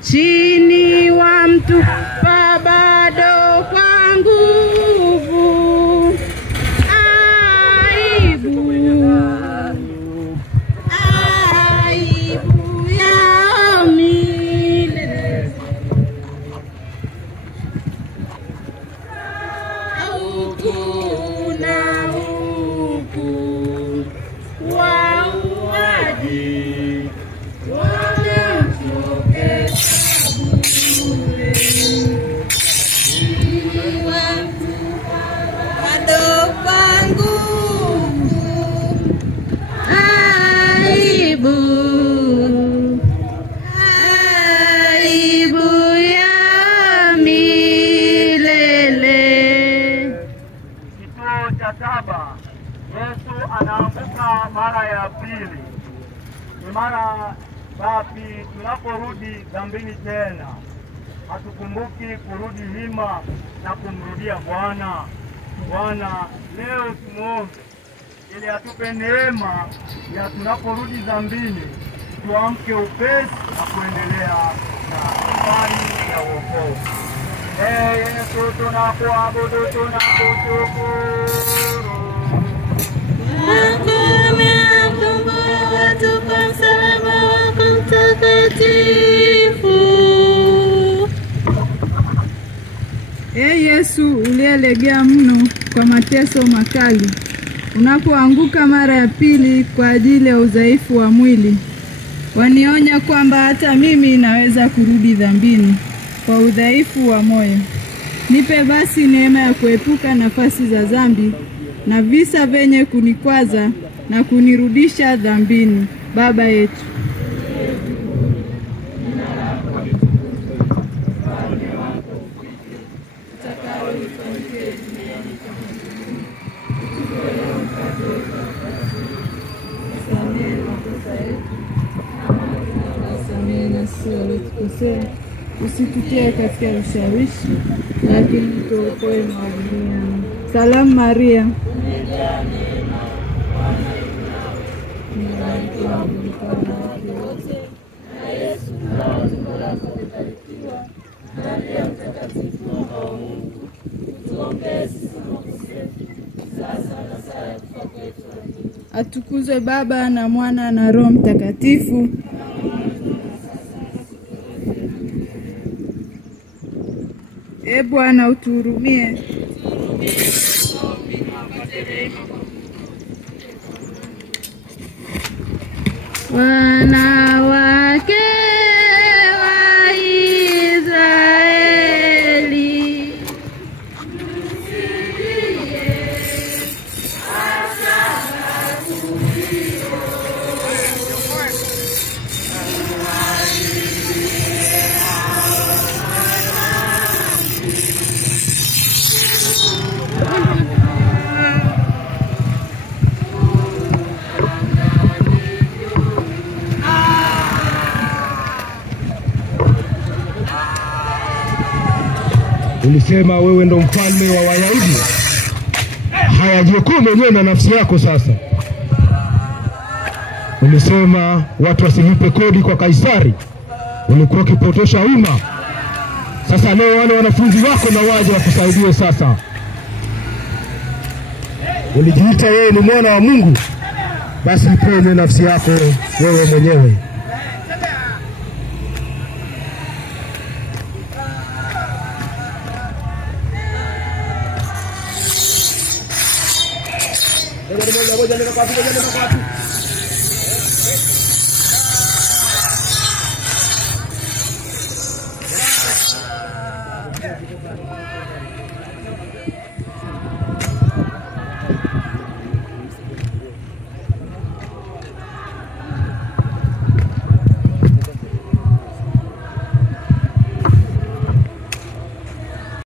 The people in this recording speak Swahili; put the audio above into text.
chini wa mtu bado kwa nguvu. Aibu, aibu ya milele. Huku na huku wauaji wanamchokesha bure. Bado kwa nguvu. Aibu, aibu ya milele. Kituo cha 7, Yesu anaanguka mara ya pili. Ni mara ngapi tunaporudi dhambini tena hatukumbuki kurudi hima na kumrudia Bwana? Bwana, leo tumuombe ili atupe neema ya tunaporudi dhambini tuamke upesi na kuendelea na safari ya wokovu. Yesu tunakuabudu, tunakushukuru. Yesu uliyelegea mno kwa mateso makali, unapoanguka mara ya pili kwa ajili ya udhaifu wa mwili, wanionya kwamba hata mimi naweza kurudi dhambini kwa udhaifu wa moyo. Nipe basi neema ya kuepuka nafasi za dhambi na visa venye kunikwaza na kunirudisha dhambini. Baba yetu, usitutie katika ushawishi, lakini tuokoe maovuni. Salamu Maria, atukuzwe Baba na Mwana na Roho Mtakatifu. Bwana utuhurumie. Wanawake wa Israeli, ulisema wewe ndo mfalme wa Wayahudi. Haya, jiokoe mwenyewe na nafsi yako sasa. Ulisema watu wasilipe kodi kwa Kaisari. Ulikuwa ukipotosha umma. Sasa leo wale wanafunzi wako na waje wakusaidie sasa. Ulijiita wewe ni mwana wa Mungu. Basi iponye nafsi yako wewe mwenyewe. Moja, nenda kwa watu.